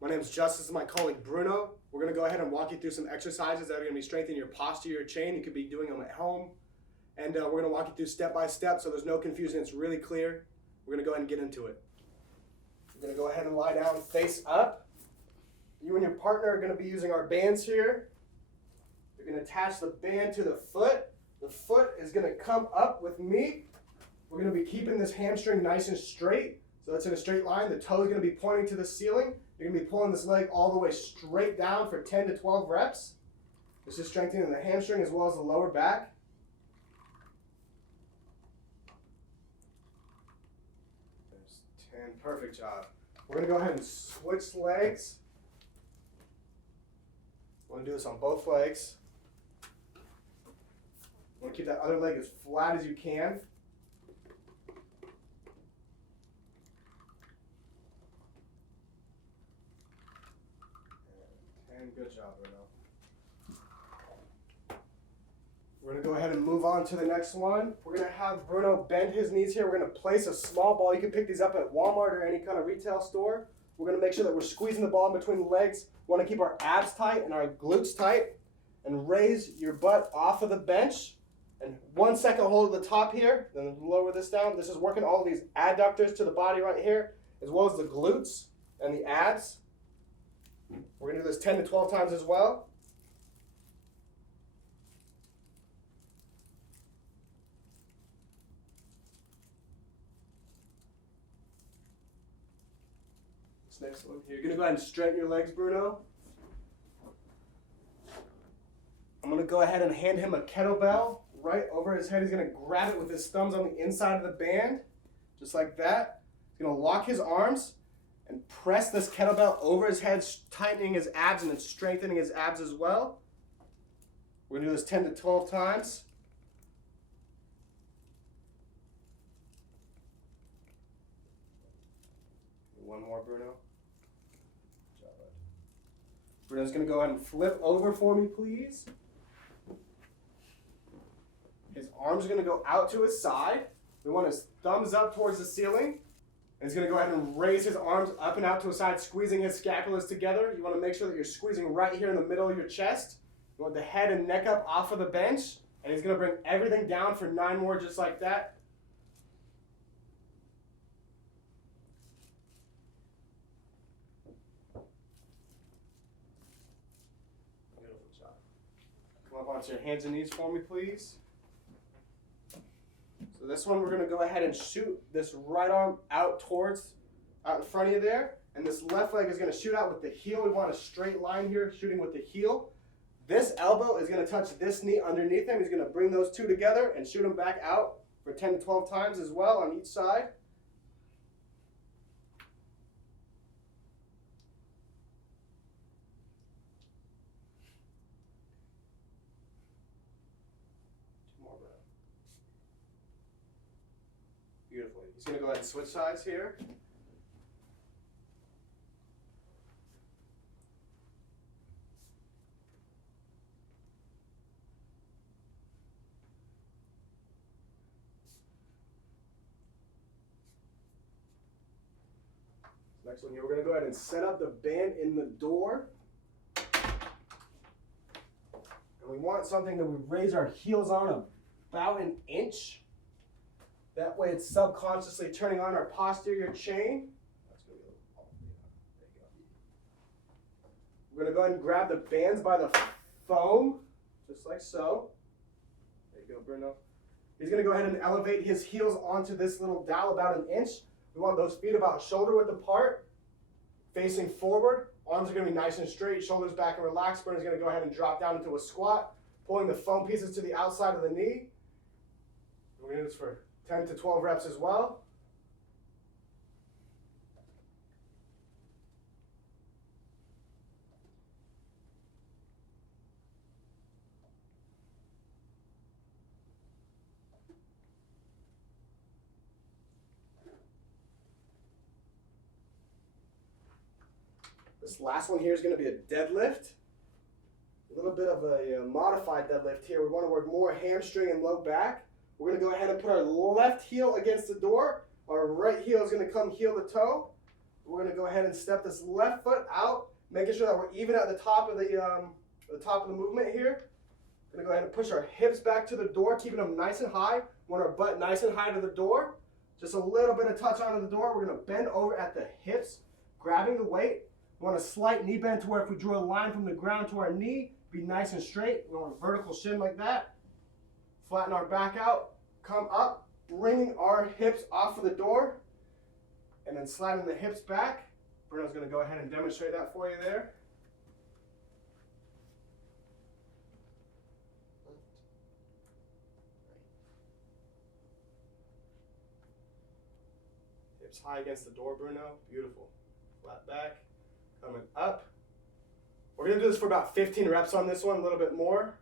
My name is Justice and my colleague Bruno. We're going to go ahead and walk you through some exercises that are going to be strengthening your posterior chain. You could be doing them at home. And we're going to walk you through step by step so there's no confusion. It's really clear. We're going to go ahead and get into it. We're going to go ahead and lie down face up. You and your partner are going to be using our bands here. You're going to attach the band to the foot. The foot is going to come up with me. We're going to be keeping this hamstring nice and straight. So it's in a straight line. The toe is going to be pointing to the ceiling. You're going to be pulling this leg all the way straight down for 10 to 12 reps. This is strengthening the hamstring as well as the lower back. There's 10. Perfect job. We're going to go ahead and switch legs. We're going to do this on both legs. You want to keep that other leg as flat as you can. And good job, Bruno. We're going to go ahead and move on to the next one. We're going to have Bruno bend his knees here. We're going to place a small ball. You can pick these up at Walmart or any kind of retail store. We're going to make sure that we're squeezing the ball in between the legs. We want to keep our abs tight and our glutes tight. And raise your butt off of the bench. And 1 second hold at the top here, then lower this down. This is working all of these adductors to the body right here, as well as the glutes and the abs. We're going to do this 10 to 12 times as well. This next one here, you're going to go ahead and straighten your legs, Bruno. I'm going to go ahead and hand him a kettlebell right over his head. He's going to grab it with his thumbs on the inside of the band, just like that. He's going to lock his arms and press this kettlebell over his head, tightening his abs and then strengthening his abs as well. We're going to do this 10 to 12 times. One more, Bruno. Good job, bud. Bruno's going to go ahead and flip over for me, please. His arms are going to go out to his side. We want his thumbs up towards the ceiling. And he's going to go ahead and raise his arms up and out to his side, squeezing his scapulas together. You want to make sure that you're squeezing right here in the middle of your chest. You want the head and neck up off of the bench. And he's going to bring everything down for 9 more just like that. Beautiful job. Come up onto your hands and knees for me, please. So this one, we're going to go ahead and shoot this right arm out in front of you there. And this left leg is going to shoot out with the heel. We want a straight line here, shooting with the heel. This elbow is going to touch this knee underneath him. He's going to bring those two together and shoot them back out for 10 to 12 times as well on each side. Beautifully. He's going to go ahead and switch sides here. Next one here, we're going to go ahead and set up the band in the door. And we want something that we raise our heels on about an inch. That way it's subconsciously turning on our posterior chain. We're going to go ahead and grab the bands by the foam, just like so. There you go, Bruno. He's going to go ahead and elevate his heels onto this little dowel about an inch. We want those feet about shoulder width apart, facing forward. Arms are going to be nice and straight, shoulders back and relaxed. Bruno's going to go ahead and drop down into a squat, pulling the foam pieces to the outside of the knee. We're going to do this for 10 to 12 reps as well. This last one here is going to be a deadlift. A little bit of a modified deadlift here. We want to work more hamstring and low back. We're going to go ahead and put our left heel against the door. Our right heel is going to come heel to toe. We're gonna go ahead and step this left foot out, making sure that we're even at the top of the movement here. Gonna go ahead and push our hips back to the door, keeping them nice and high. Want our butt nice and high to the door. Just a little bit of touch onto the door. We're gonna bend over at the hips, grabbing the weight. We want a slight knee bend to where if we drew a line from the ground to our knee, be nice and straight. We want a vertical shin like that. Flatten our back out, come up, bringing our hips off of the door, and then sliding the hips back. Bruno's gonna go ahead and demonstrate that for you there. Hips high against the door, Bruno. Beautiful. Flat back, coming up. We're gonna do this for about 15 reps on this one, a little bit more.